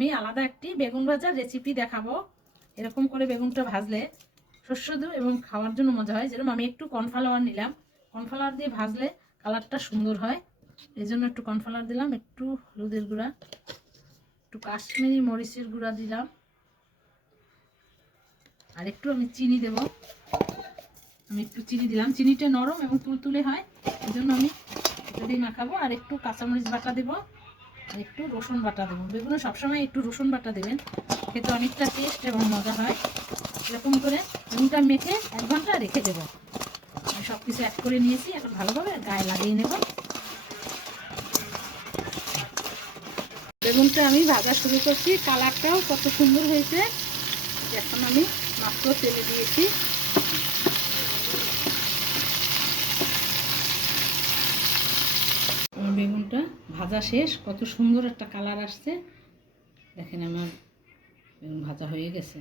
আমি আলাদা একটি বেগুন ভাজার রেসিপি দেখাবো। এরকম করে বেগুনটা ভাজলে সুস্বাদু এবং খাওয়ার জন্য মজা হয়। যেরকম আমি একটু কর্নফ্লাওয়ার নিলাম, কর্নফ্লাওয়ার দিয়ে ভাজলে কালারটা সুন্দর হয়, এই জন্য একটু কর্নফ্লাওয়ার দিলাম, একটু হলুদের গুঁড়া, একটু কাশ্মীরি মরিচের গুঁড়া দিলাম, আর একটু আমি চিনি দেব। আমি একটু চিনি দিলাম, চিনিটা নরম এবং তুলতুলে হয়, এই জন্য আমি এটা দিয়ে মাখাবো। আর একটু কাঁচামরিচ বাটা দেবো, আর একটু রসুন বাটা দেবো। বেগুনে সবসময় একটু রসুন বাটা দেবেন, খেতে অনেকটা টেস্ট এবং মজা হয়। এরকম করে বেগুনটা মেখে 1 ঘন্টা রেখে দেবো। আমি সব কিছু অ্যাড করে নিয়েছি, এখন ভালোভাবে গায়ে লাগিয়ে নেব। বেগুনটা আমি ভাজা শুরু করছি, কালারটাও কত সুন্দর হয়েছে। এখন আমি মাত্র তেলে দিয়েছি। আমার বেগুনটা ভাজা শেষ, কত সুন্দর একটা কালার আসছে। দেখেন আমার বেগুন ভাজা হয়ে গেছে।